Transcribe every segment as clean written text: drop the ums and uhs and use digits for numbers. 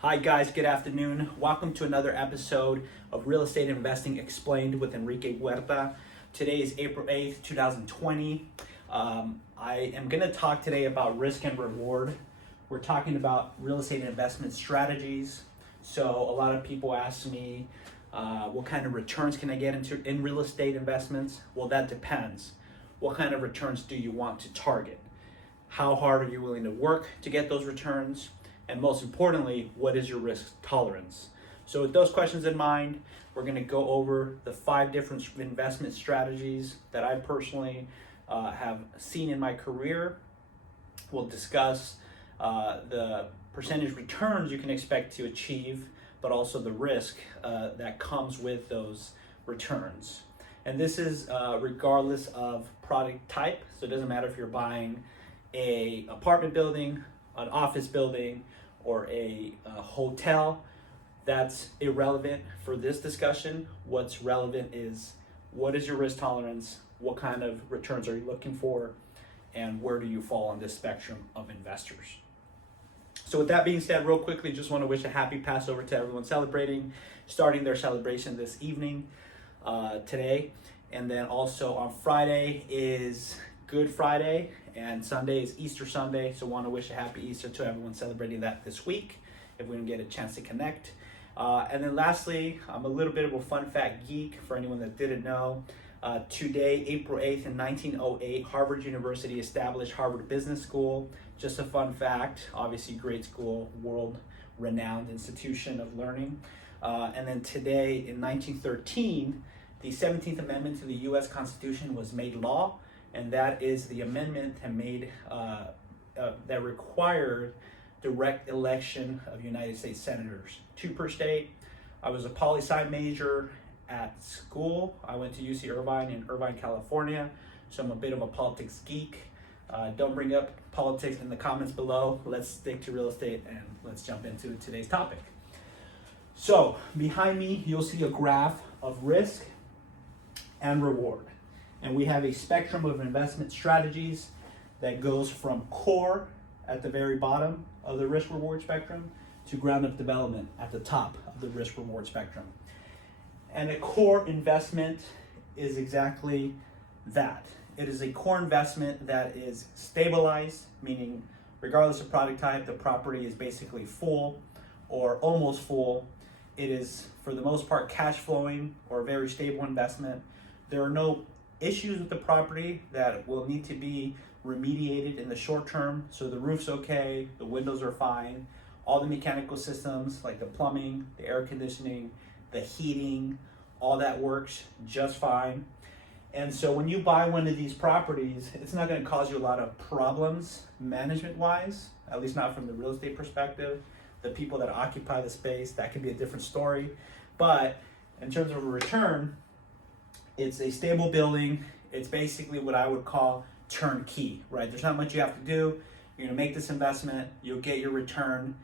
Hi guys, good afternoon. Welcome to another episode of Real Estate Investing Explained with Enrique Huerta. Today is April 8th, 2020. I am going to talk today about risk and reward. We're talking about real estate investment strategies. So a lot of people ask me, what kind of returns can I get in real estate investments? Well, that depends. What kind of returns do you want to target? How hard are you willing to work to get those returns? And most importantly, what is your risk tolerance? So with those questions in mind, we're going to go over the 5 different investment strategies that I personally have seen in my career. We'll discuss the percentage returns you can expect to achieve, but also the risk that comes with those returns. And this is regardless of product type. So it doesn't matter if you're buying an apartment building, an office building, or a hotel. That's irrelevant for this discussion. What's relevant is what is your risk tolerance, what kind of returns are you looking for, and where do you fall on this spectrum of investors. So with that being said, real quickly, just want to wish a happy Passover to everyone celebrating, starting their celebration this evening, today. And then also on Friday is Good Friday, and Sunday is Easter Sunday, so want to wish a happy Easter to everyone celebrating that this week, if we can get a chance to connect. And then lastly, I'm a little bit of a fun fact geek for anyone that didn't know. Today, April 8th in 1908, Harvard University established Harvard Business School. Just a fun fact, obviously great school, world-renowned institution of learning. And then today in 1913, the 17th Amendment to the U.S. Constitution was made law. And that is the amendment that required direct election of United States senators, 2 per state. I was a poli-sci major at school. I went to UC Irvine in Irvine, California. So I'm a bit of a politics geek. Don't bring up politics in the comments below. Let's stick to real estate and let's jump into today's topic. So behind me, you'll see a graph of risk and reward. And we have a spectrum of investment strategies that goes from core at the very bottom of the risk reward spectrum to ground up development at the top of the risk reward spectrum. And a core investment is exactly that. It is a core investment that is stabilized, meaning regardless of product type, the property is basically full or almost full. It is, for the most part, cash flowing or a very stable investment. There are no issues with the property that will need to be remediated in the short term. So the roof's okay, the windows are fine, all the mechanical systems like the plumbing, the air conditioning, the heating, all that works just fine. And so when you buy one of these properties, it's not going to cause you a lot of problems management-wise, at least not from the real estate perspective. The people that occupy the space, that could be a different story. But in terms of a return, it's a stable building. It's basically what I would call turnkey, right? There's not much you have to do. You're gonna make this investment, you'll get your return,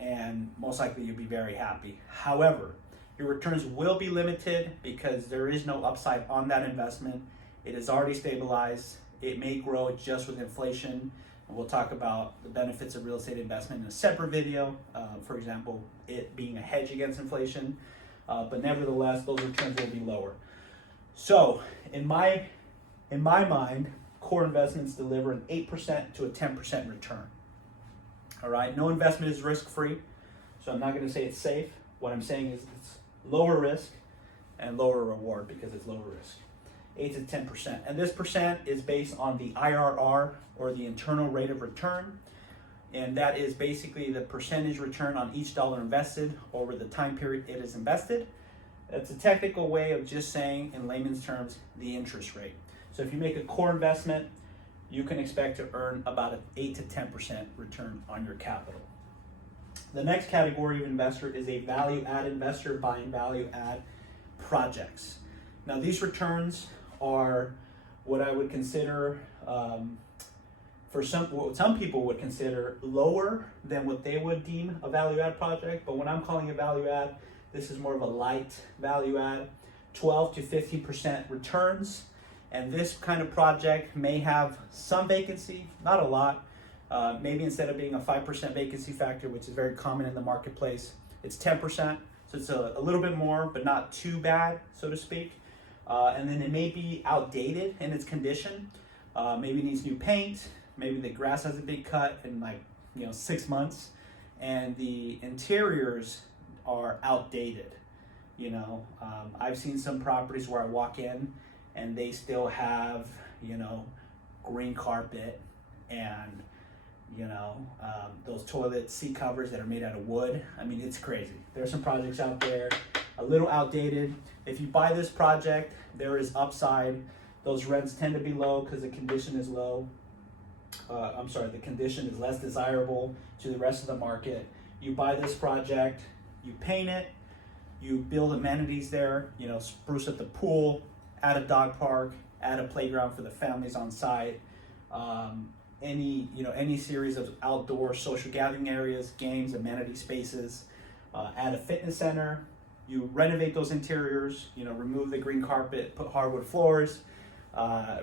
and most likely you'll be very happy. However, your returns will be limited because there is no upside on that investment. It is already stabilized. It may grow just with inflation. And we'll talk about the benefits of real estate investment in a separate video. For example, it being a hedge against inflation. But nevertheless, those returns will be lower. So in my mind, core investments deliver an 8% to a 10% return. All right, no investment is risk-free, so I'm not going to say it's safe. What I'm saying is it's lower risk and lower reward because it's lower risk, 8 to 10%. And this percent is based on the IRR, or the internal rate of return, and that is basically the percentage return on each dollar invested over the time period it is invested. That's a technical way of just saying, in layman's terms, the interest rate. So if you make a core investment, you can expect to earn about an 8 to 10% return on your capital. The next category of investor is a value-add investor buying value-add projects. Now these returns are what I would consider, what some people would consider lower than what they would deem a value-add project, but when I'm calling a value-add, this is more of a light value add, 12 to 50% returns. And this kind of project may have some vacancy, not a lot, Maybe instead of being a 5% vacancy factor, which is very common in the marketplace, it's 10%. So it's a little bit more, but not too bad, so to speak. And then it may be outdated in its condition. Maybe it needs new paint. Maybe the grass has a big cut in 6 months, and the interiors are outdated. I've seen some properties where I walk in and they still have, green carpet and, those toilet seat covers that are made out of wood. I mean, it's crazy. There's some projects out there, a little outdated. If you buy this project, there is upside. Those rents tend to be low because the condition is low. The condition is less desirable to the rest of the market. You buy this project, you paint it, you build amenities there, spruce up the pool, add a dog park, add a playground for the families on site, any series of outdoor social gathering areas, games, amenity spaces, add a fitness center. You renovate those interiors, remove the green carpet, put hardwood floors,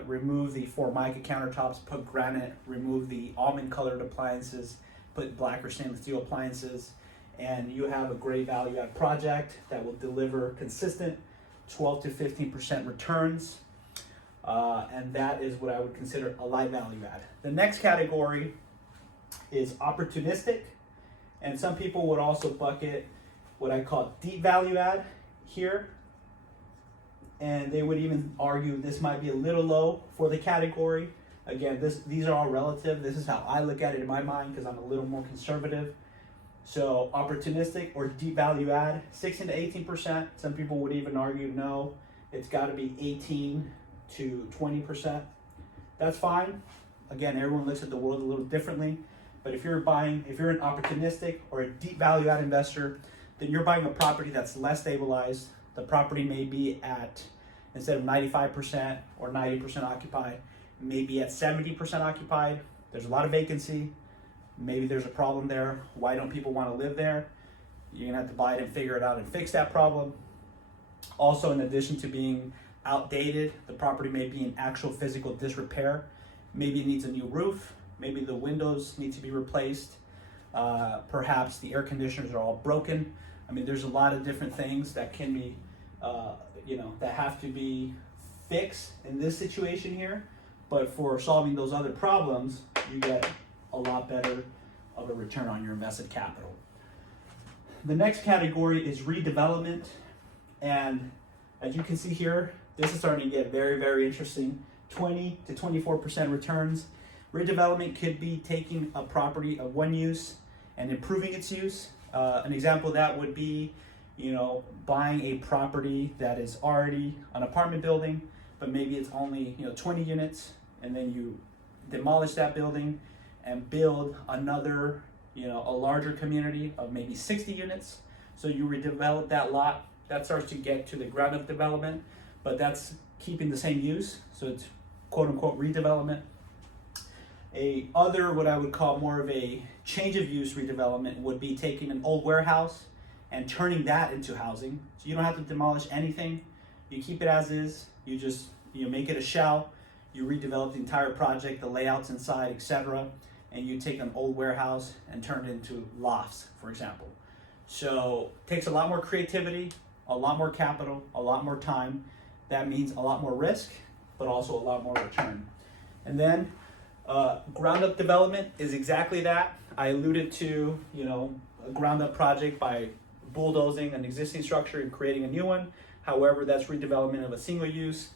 remove the Formica countertops, put granite, remove the almond colored appliances, put black or stainless steel appliances, and you have a great value add project that will deliver consistent 12 to 15% returns. And that is what I would consider a light value add. The next category is opportunistic, and some people would also bucket what I call deep value add here. And they would even argue this might be a little low for the category. Again, these are all relative. This is how I look at it in my mind because I'm a little more conservative. So opportunistic or deep value add, 16 to 18%. Some people would even argue no, it's got to be 18 to 20%. That's fine. Again, everyone looks at the world a little differently. But if you're an opportunistic or a deep value add investor, then you're buying a property that's less stabilized. The property may be at, instead of 95% or 90% occupied, maybe at 70% occupied. There's a lot of vacancy. Maybe there's a problem there. Why don't people want to live there? You're gonna have to buy it and figure it out and fix that problem. Also, in addition to being outdated, the property may be in actual physical disrepair. Maybe it needs a new roof. Maybe the windows need to be replaced. Perhaps the air conditioners are all broken. I mean, there's a lot of different things that can be, that have to be fixed in this situation here. But for solving those other problems, you get a lot better of a return on your invested capital. The next category is redevelopment. And as you can see here, this is starting to get very, very interesting. 20 to 24% returns. Redevelopment could be taking a property of one use and improving its use. An example of that would be, buying a property that is already an apartment building, but maybe it's only 20 units, and then you demolish that building and build another, a larger community of maybe 60 units. So you redevelop that lot. That starts to get to the ground up development, but that's keeping the same use. So it's quote unquote redevelopment. What I would call more of a change of use redevelopment would be taking an old warehouse and turning that into housing. So you don't have to demolish anything. You keep it as is. You just make it a shell. You redevelop the entire project, the layouts inside, etc. And you take an old warehouse and turn it into lofts, for example. So it takes a lot more creativity, a lot more capital, a lot more time. That means a lot more risk, but also a lot more return. And then ground up development is exactly that. I alluded to, a ground up project by bulldozing an existing structure and creating a new one. However, that's redevelopment of a single use.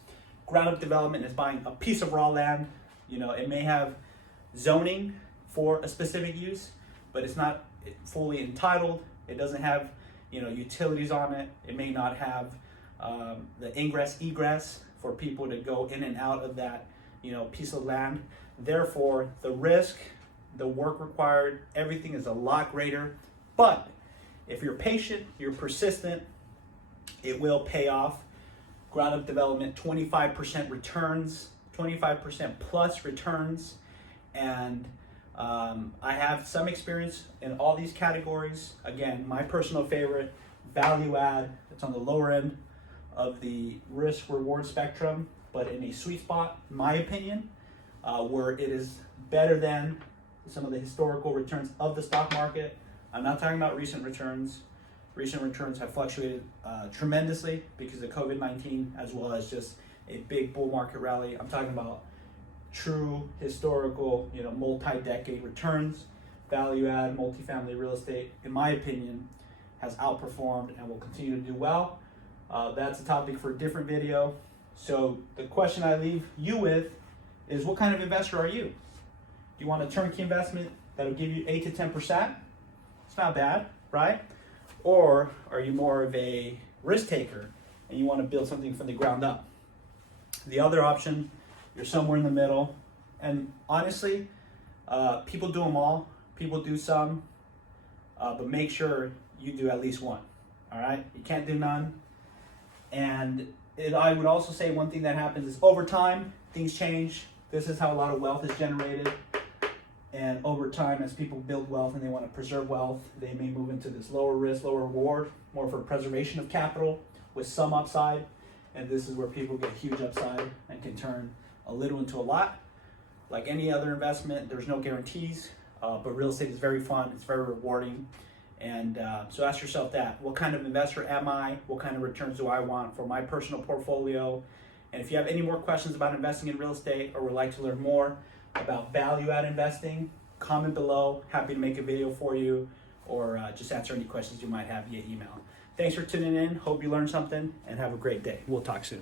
Ground up development is buying a piece of raw land. It may have zoning for a specific use, but it's not fully entitled. It doesn't have, utilities on it. It may not have the ingress egress for people to go in and out of that, piece of land. Therefore, the risk, the work required, everything is a lot greater. But if you're patient, you're persistent, it will pay off. Ground up development, 25% returns, 25% plus returns. And I have some experience in all these categories. Again, my personal favorite, value add. It's on the lower end of the risk reward spectrum, but in a sweet spot, in my opinion, where it is better than some of the historical returns of the stock market. I'm not talking about recent returns. Recent returns have fluctuated tremendously because of COVID-19, as well as just a big bull market rally. I'm talking about true historical, multi-decade returns. Value add multifamily real estate, in my opinion, has outperformed and will continue to do well. That's a topic for a different video. So the question I leave you with is, what kind of investor are you? Do you want a turnkey investment that'll give you 8 to 10%? It's not bad, right? Or are you more of a risk taker and you want to build something from the ground up? The other option, you're somewhere in the middle. And honestly, people do them all. People do some, but make sure you do at least one. All right, you can't do none. And I would also say one thing that happens is over time, things change. This is how a lot of wealth is generated. And over time, as people build wealth and they want to preserve wealth, they may move into this lower risk, lower reward, more for preservation of capital with some upside. And this is where people get huge upside and can turn a little into a lot. Like any other investment, there's no guarantees, but real estate is very fun. It's very rewarding. And so ask yourself that. What kind of investor am I? What kind of returns do I want for my personal portfolio? And if you have any more questions about investing in real estate or would like to learn more about value add investing, comment below. Happy to make a video for you, or just answer any questions you might have via email. Thanks for tuning in. Hope you learned something and have a great day. We'll talk soon.